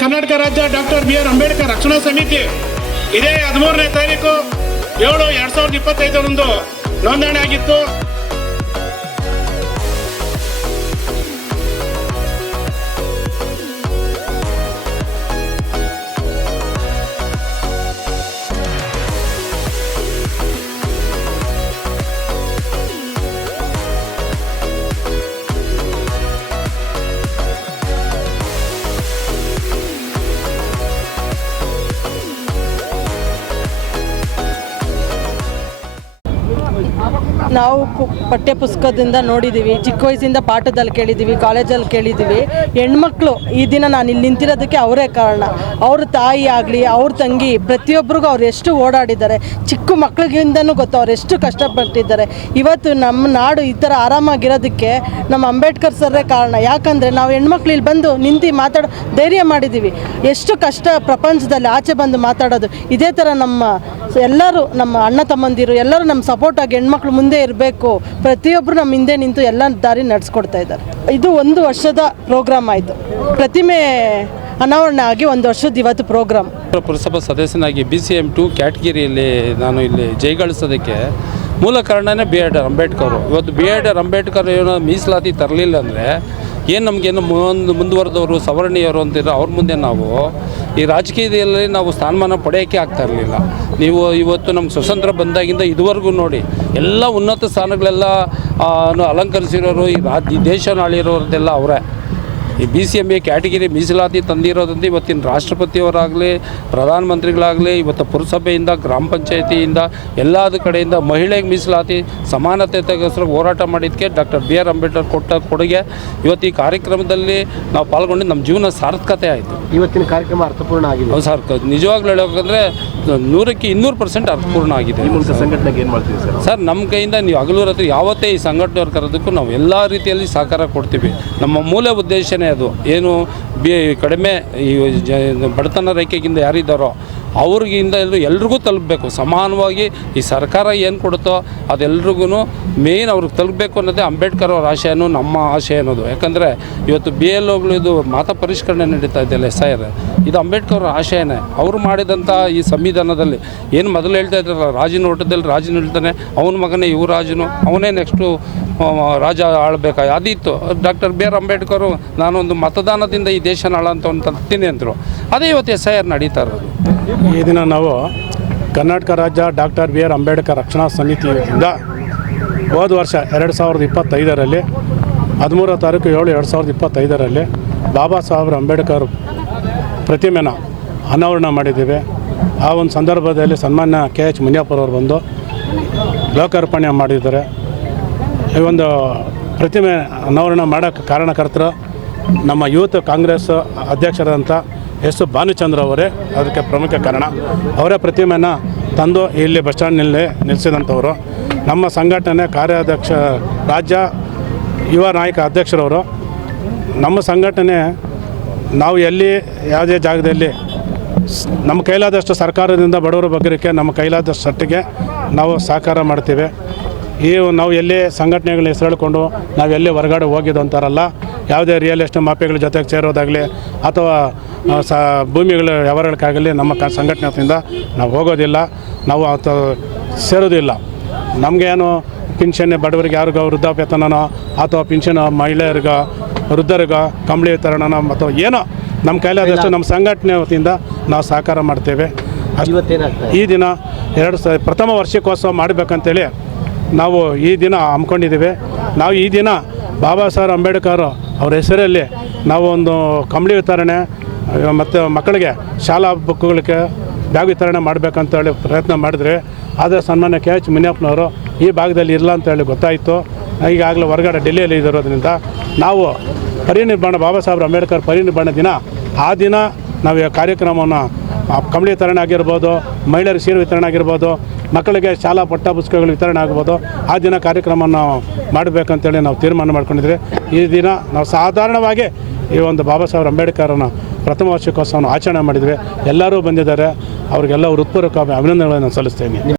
ಕರ್ನಾಟಕ ರಾಜ್ಯ doctor B R Ambedkar ರಕ್ಷಣಾ ಸಮಿತಿ ಇದೇ 13ನೇ ತಾರೀಕು 7/2025 ನೋಂದಣಿ ಆಗಿತ್ತು. ನಾವು ಪಠ್ಯಪುಸ್ತಕದಿಂದ ನೋಡಿದ್ದೀವಿ, ಚಿಕ್ಕ ವಯಸ್ಸಿಂದ ಪಾಠದಲ್ಲಿ ಕೇಳಿದ್ದೀವಿ, ಕಾಲೇಜಲ್ಲಿ ಕೇಳಿದ್ದೀವಿ. ಹೆಣ್ಮಕ್ಳು ಈ ದಿನ ನಾನು ಇಲ್ಲಿ ನಿಂತಿರೋದಕ್ಕೆ ಅವರೇ ಕಾರಣ. ಅವ್ರ ತಾಯಿ ಆಗಲಿ, ಅವ್ರ ತಂಗಿ, ಪ್ರತಿಯೊಬ್ಬರಿಗೂ ಅವ್ರು ಎಷ್ಟು ಓಡಾಡಿದ್ದಾರೆ. ಚಿಕ್ಕ ಮಕ್ಕಳಿಗಿಂದನೂ ಗೊತ್ತು ಅವ್ರು ಎಷ್ಟು ಕಷ್ಟಪಟ್ಟಿದ್ದಾರೆ. ಇವತ್ತು ನಮ್ಮ ನಾಡು ಈ ಥರ ಆರಾಮಾಗಿರೋದಕ್ಕೆ ನಮ್ಮ ಅಂಬೇಡ್ಕರ್ ಸರ್ರೇ ಕಾರಣ. ಯಾಕಂದರೆ ನಾವು ಹೆಣ್ಮಕ್ಳು ಇಲ್ಲಿ ಬಂದು ನಿಂತು ಮಾತಾಡೋ ಧೈರ್ಯ ಮಾಡಿದ್ದೀವಿ. ಎಷ್ಟು ಕಷ್ಟ ಪ್ರಪಂಚದಲ್ಲಿ ಆಚೆ ಬಂದು ಮಾತಾಡೋದು. ಇದೇ ಥರ ಎಲ್ಲರೂ ನಮ್ಮ ಅಣ್ಣ ತಮ್ಮಂದಿರು ಎಲ್ಲರೂ ನಮ್ಮ ಸಪೋರ್ಟಾಗಿ ಹೆಣ್ಮಕ್ಳು ಮುಂದೆ ಇರಬೇಕು. ಪ್ರತಿಯೊಬ್ಬರು ನಮ್ಮ ಹಿಂದೆ ನಿಂತು ಎಲ್ಲ ದಾರಿ ನಡೆಸ್ಕೊಡ್ತಾ ಇದ್ದಾರೆ. ಇದು 1 ವರ್ಷದ ಪ್ರೋಗ್ರಾಮ್ ಆಯಿತು. ಪ್ರತಿಮೆ ಅನಾವರಣೆ ಆಗಿ 1 ವರ್ಷದ ಇವತ್ತು ಪ್ರೋಗ್ರಾಮ್. ಪುರಸಭಾ ಸದಸ್ಯನಾಗಿ BCM2 ಕ್ಯಾಟಗಿರಿಯಲ್ಲಿ ನಾನು ಇಲ್ಲಿ ಜಯಗಳಿಸೋದಕ್ಕೆ ಮೂಲ ಕಾರಣನೇ B.R. ಅಂಬೇಡ್ಕರ್. ಇವತ್ತು B.R. ಅಂಬೇಡ್ಕರ್ ಏನೋ ಮೀಸಲಾತಿ ತರಲಿಲ್ಲ ಅಂದರೆ ಏನು ನಮಗೇನು ಮುಂದುವರೆದವರು ಸವರ್ಣೀಯರು ಅಂತಿರೋ ಅವ್ರ ಮುಂದೆ ನಾವು ಈ ರಾಜಕೀಯದಲ್ಲಿ ನಾವು ಸ್ಥಾನಮಾನ ಪಡೆಯೋಕ್ಕೆ ಆಗ್ತಾ ಇರಲಿಲ್ಲ. ನೀವು ಇವತ್ತು ನಮ್ಗೆ ಸ್ವತಂತ್ರ ಬಂದಾಗಿಂದ ಇದುವರೆಗೂ ನೋಡಿ ಎಲ್ಲ ಉನ್ನತ ಸ್ಥಾನಗಳೆಲ್ಲ ಅಲಂಕರಿಸಿರೋರು ಈ ದೇಶನ ಆಳಿರೋರದ್ದೆಲ್ಲ ಅವರೇ. ಈ BCMA ಕ್ಯಾಟಗಿರಿ ಮೀಸಲಾತಿ ತಂದಿರೋದ್ರಿಂದ ಇವತ್ತಿನ ರಾಷ್ಟ್ರಪತಿಯವರಾಗಲಿ, ಪ್ರಧಾನಮಂತ್ರಿಗಳಾಗಲಿ, ಇವತ್ತು ಪುರಸಭೆಯಿಂದ, ಗ್ರಾಮ ಪಂಚಾಯತಿಯಿಂದ, ಎಲ್ಲದ ಕಡೆಯಿಂದ ಮಹಿಳೆಗೆ ಮೀಸಲಾತಿ ಸಮಾನತೆಗೋಸ್ಕರ ಹೋರಾಟ ಮಾಡಿದ್ದಕ್ಕೆ ಡಾಕ್ಟರ್ B.R. ಅಂಬೇಡ್ಕರ್ ಕೊಟ್ಟ ಕೊಡುಗೆ. ಇವತ್ತು ಈ ಕಾರ್ಯಕ್ರಮದಲ್ಲಿ ನಾವು ಪಾಲ್ಗೊಂಡು ನಮ್ಮ ಜೀವನ ಸಾರ್ಥಕತೆ ಆಯಿತು. ಇವತ್ತಿನ ಕಾರ್ಯಕ್ರಮ ಅರ್ಥಪೂರ್ಣ ಆಗಿದೆ. ಹೌದು ಸರ್, ನಿಜವಾಗ್ಲೂ ಹೇಳೋಕಂದರೆ 100ಕ್ಕೆ 200% ಅರ್ಥಪೂರ್ಣ ಆಗಿದೆ. ಸಂಘಟನೆಗೆ ಏನು ಮಾಡ್ತೀವಿ ಸರ್? ನಮ್ಮ ಕೈಯಿಂದ ನೀವು ಹಗಲು ರಾತ್ರಿ ಯಾವತ್ತೇ ಈ ಸಂಘಟನೆಯವ್ರು ಕರೆದಕ್ಕೂ ನಾವು ಎಲ್ಲ ರೀತಿಯಲ್ಲಿ ಸಹಕಾರ ಕೊಡ್ತೀವಿ. ನಮ್ಮ ಮೂಲ ಉದ್ದೇಶನೇ ಅದು. ಏನು ಕಡಿಮೆ ಈ ಬಡತನ ರೇಖೆಗಿಂದ ಯಾರಿದ್ದಾರೋ ಅವ್ರಿಗಿಂದ ಎಲ್ರಿಗೂ ತಲುಪಬೇಕು ಸಮಾನವಾಗಿ. ಈ ಸರ್ಕಾರ ಏನು ಕೊಡುತ್ತೋ ಅದೆಲ್ರಿಗೂ ಮೇಯ್ನ್ ಅವ್ರಿಗೆ ತಲುಪಬೇಕು ಅನ್ನೋದೇ ಅಂಬೇಡ್ಕರ್ ಅವ್ರ ಆಶಯನೂ ನಮ್ಮ ಆಶಯ ಅನ್ನೋದು. ಯಾಕಂದರೆ ಇವತ್ತು BLOಗಳು ಇದು ಮಾತಾ ಪರಿಷ್ಕರಣೆ ನಡೀತಾ ಇದೆಯಲ್ಲ, SIR, ಇದು ಅಂಬೇಡ್ಕರ್ ಅವ್ರ ಆಶಯನೇ. ಅವರು ಮಾಡಿದಂಥ ಈ ಸಂವಿಧಾನದಲ್ಲಿ ಏನು ಮೊದಲು ಹೇಳ್ತಾ ಇದ್ದಾರಲ್ಲ, ರಾಜನ ಓಟದಲ್ಲಿ ರಾಜನ ಹೇಳ್ತಾನೆ, ಅವನ ಮಗನೇ ಯುವರಾಜನು, ಅವನೇ ನೆಕ್ಸ್ಟು ರಾಜ ಆಳ್ಬೇಕಾಗಿ ಅದಿತ್ತು. Doctor B.R. ಅಂಬೇಡ್ಕರು ನಾನೊಂದು ಮತದಾನದಿಂದ ಈ ದೇಶನ ಆಳಂತ ಒಂದು ತರ್ತೀನಿ ಅಂದರು. ಅದೇ ಇವತ್ತು SIR ನಡೀತಾ ಇರೋದು. ಈ ದಿನ ನಾವು ಕರ್ನಾಟಕ ರಾಜ್ಯ ಡಾಕ್ಟರ್ B.R. ಅಂಬೇಡ್ಕರ್ ರಕ್ಷಣಾ ಸಮಿತಿಯಿಂದ ಹೋದ ವರ್ಷ 2025ರಲ್ಲಿ 13 ತಾರೀಕು 7/2025 ಬಾಬಾ ಸಾಹೇಬ್ ಅಂಬೇಡ್ಕರ್ ಪ್ರತಿಮೆನ ಅನಾವರಣ ಮಾಡಿದ್ದೀವಿ. ಆ ಒಂದು ಸಂದರ್ಭದಲ್ಲಿ ಸನ್ಮಾನ್ಯ KH ಮುನಿಯಪ್ಪರವರು ಬಂದು ಲೋಕಾರ್ಪಣೆ ಮಾಡಿದ್ದಾರೆ. ಈ ಒಂದು ಪ್ರತಿಮೆ ಅನಾವರಣ ಮಾಡೋಕ್ಕೆ ಕಾರಣಕರ್ತರು ನಮ್ಮ ಯೂತ್ ಕಾಂಗ್ರೆಸ್ ಅಧ್ಯಕ್ಷರಾದಂಥ S. ಭಾನುಚಂದ್ರ ಅವರೇ ಅದಕ್ಕೆ ಪ್ರಮುಖ ಕಾರಣ. ಅವರೇ ಪ್ರತಿಮೆನ ತಂದು ಇಲ್ಲಿ ಬಸ್ ಸ್ಟ್ಯಾಂಡ್ನಲ್ಲಿ ನಿಲ್ಲಿಸಿದಂಥವರು. ನಮ್ಮ ಸಂಘಟನೆ ಕಾರ್ಯಾಧ್ಯಕ್ಷ ರಾಜ್ಯ ಯುವ ನಾಯಕ ಅಧ್ಯಕ್ಷರವರು. ನಮ್ಮ ಸಂಘಟನೆ ನಾವು ಎಲ್ಲಿ ಯಾವುದೇ ಜಾಗದಲ್ಲಿ ನಮ್ಮ ಕೈಲಾದಷ್ಟು ಸರ್ಕಾರದಿಂದ ಬಡವರ ಬಗ್ಗರಿಗೆ ನಮ್ಮ ಕೈಲಾದಷ್ಟಕ್ಕೆ ನಾವು ಸಹಕಾರ ಮಾಡ್ತೀವಿ. ನಾವು ಎಲ್ಲಿ ಸಂಘಟನೆಗಳ ಹೆಸರು ಹೇಳ್ಕೊಂಡು ನಾವೆಲ್ಲಿ ಹೊರಗಡೆ ಹೋಗಿದ್ದು ಅಂತಾರಲ್ಲ, ಯಾವುದೇ ರಿಯಲ್ ಎಸ್ಟೇಟ್ ಮಾಫಿಯಾಗಳ ಜೊತೆಗೆ ಸೇರೋದಾಗಲಿ ಅಥವಾ ಭೂಮಿಗಳ ವ್ಯವಹಾರಕ್ಕಾಗಲಿ ನಮ್ಮ ಸಂಘಟನೆಯಿಂದ ನಾವು ಹೋಗೋದಿಲ್ಲ, ನಾವು ಸೇರೋದಿಲ್ಲ. ನಮಗೇನು ಪಿನ್ಷನ್ ಬಡವರಿಗೆ ಯಾರಿಗೋ ವೃದ್ಧಾಪ್ಯತನೋ ಅಥವಾ ಪಿನ್ಷನ್ ಮಹಿಳೆಯರಿಗೋ ವೃದ್ಧರಿಗೋ ಕಂಬಳಿ ವಿತರಣನೋ ಅಥವಾ ಏನೋ ನಮ್ಮ ಕೈಲಾದಷ್ಟು ನಮ್ಮ ಸಂಘಟನೆ ವತಿಯಿಂದ ನಾವು ಸಹಕಾರ ಮಾಡ್ತೇವೆ. ಈ ದಿನ ಪ್ರಥಮ ವರ್ಷಕ್ಕೋತ್ಸವ ಮಾಡಬೇಕಂತೇಳಿ ನಾವು ಈ ದಿನ ಹಮ್ಮಿಕೊಂಡಿದ್ದೀವಿ. ನಾವು ಈ ದಿನ ಬಾಬಾ ಸಾಹೇಬ್ ಅಂಬೇಡ್ಕರ್ ಅವ್ರ ಹೆಸರಲ್ಲಿ ನಾವು ಒಂದು ಕಂಬಳಿ ವಿತರಣೆ ಮತ್ತು ಮಕ್ಕಳಿಗೆ ಶಾಲಾ ಬುಕ್ಗಳಿಗೆ ಬ್ಯಾಗ್ ವಿತರಣೆ ಮಾಡಬೇಕಂತೇಳಿ ಪ್ರಯತ್ನ ಮಾಡಿದ್ರೆ, ಆದರೆ ಸನ್ಮಾನ್ಯ KH ಮುನಿಯಪ್ಪನವರು ಈ ಭಾಗದಲ್ಲಿ ಇರಲ್ಲ ಅಂತೇಳಿ ಗೊತ್ತಾಯಿತು. ಈಗಾಗಲೇ ಹೊರಗಡೆ ಡೆಲ್ಲಿಯಲ್ಲಿ ಇರೋದ್ರಿಂದ ನಾವು ಪರಿನಿರ್ವಾಣ ಬಾಬಾ ಸಾಹೇಬ್ ಅಂಬೇಡ್ಕರ್ ಪರಿನಿರ್ವಾಣ ದಿನ ಆ ದಿನ ನಾವು ಕಾರ್ಯಕ್ರಮವನ್ನು ಕಂಬಳಿ ವಿತರಣೆ ಆಗಿರ್ಬೋದು, ಮಹಿಳೆಯರಿಗೆ ಸೀರೆ ವಿತರಣೆ ಆಗಿರ್ಬೋದು, ಮಕ್ಕಳಿಗೆ ಶಾಲಾ ಪಠ್ಯ ಪುಸ್ತಕಗಳು ವಿತರಣೆ ಆಗ್ಬೋದು, ಆ ದಿನ ಕಾರ್ಯಕ್ರಮವನ್ನು ಮಾಡಬೇಕಂತೇಳಿ ನಾವು ತೀರ್ಮಾನ ಮಾಡ್ಕೊಂಡಿದ್ವಿ. ಈ ದಿನ ನಾವು ಸಾಧಾರಣವಾಗಿ ಈ ಒಂದು ಬಾಬಾ ಸಾಹೇಬ್ ಅಂಬೇಡ್ಕರ್ನ ಪ್ರಥಮ ವಾರ್ಷಿಕೋತ್ಸವವನ್ನು ಆಚರಣೆ ಮಾಡಿದ್ವಿ. ಎಲ್ಲರೂ ಬಂದಿದ್ದಾರೆ. ಅವರಿಗೆಲ್ಲ ಹೃತ್ಪೂರ್ವಕ ಅಭಿನಂದನೆಗಳನ್ನು ಸಲ್ಲಿಸ್ತೇನೆ.